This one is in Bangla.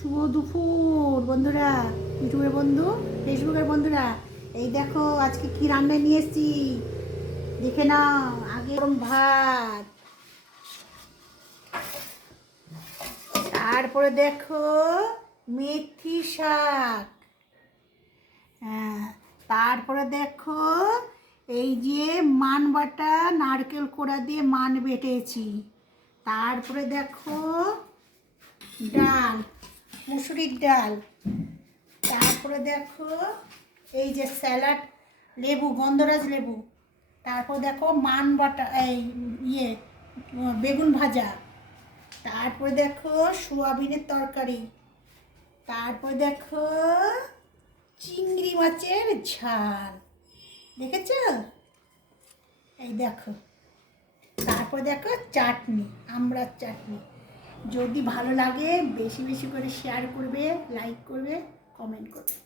শুভ দুপুর বন্ধুরা, ইউটিউবের বন্ধু, ফেসবুকের বন্ধুরা। এই দেখো আজকে কি রান্না নিয়ে এসেছি, দেখে নাও। আগে গরম ভাত, তারপরে দেখো মেথি শাক, হ্যাঁ, তারপরে দেখো এই যে মান বাটা নারকেল কোড়া দিয়ে মান বেটেছি। তারপরে দেখো ডাল, মুসুরির ডাল। তারপরে দেখো এই যে স্যালাড, লেবু, গন্ধরাজ লেবু। তারপর দেখো মান বাটা, এই বেগুন ভাজা। তারপরে দেখো সোয়াবিনের তরকারি। তারপর দেখো চিংড়ি মাছের ঝাল, দেখেছ? এই দেখো, তারপর দেখো চাটনি, আমড়ার চাটনি। যদি ভালো লাগে বেশি বেশি করে শেয়ার করবে, লাইক করবে, কমেন্ট করবে।